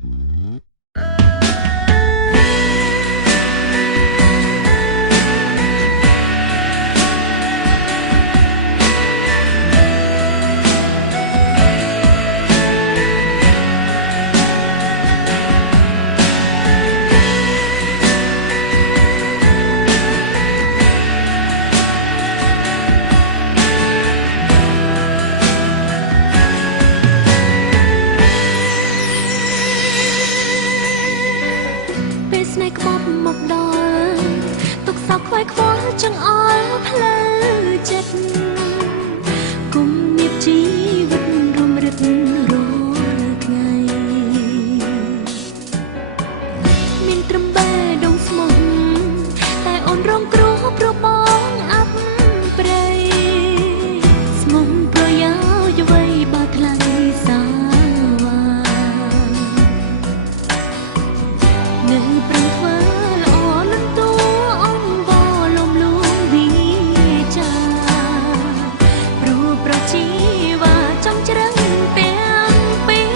ស្នេហ៍ក្បត់មកដល់ទុកសោកខ្វាយខ្វល់ចង្អល់ផ្លូវចិត្តគុំញៀបជីវិតរំរឹករាល់ថ្ងៃមានត្រឹមបេះដូងស្មោះតែអូនរងគ្រោះព្រោះបងអាប់ប្រៃស្មុំប្រយោជន៍អ្វីបើថ្លៃសានៅប្រឹងធ្វើល្អលន់តួអង្គបលំលួងវិចាព្រោះប្រជីវ៉ាចំជ្រឹងទាំងពីរ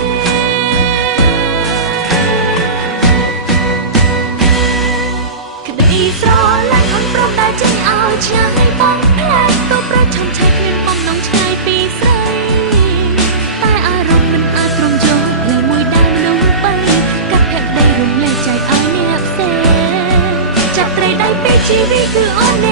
ក្តីស្រឡាញ់អូនព្រមតែចេញឲ្យឆ្ងាយបងផ្លែក៏ប្រឆាំឆៃគ្មានបំណងឆ្ងាយពីស្រីតែអារម្មណ៍មិនអាចព្រមយកលើមួយដែលមនុស្សបីកាត់ភក្តីរំលែកใจឲ្យអ្នកផ្សេងចាប់ត្រីដៃពីជីវិតគឺអូន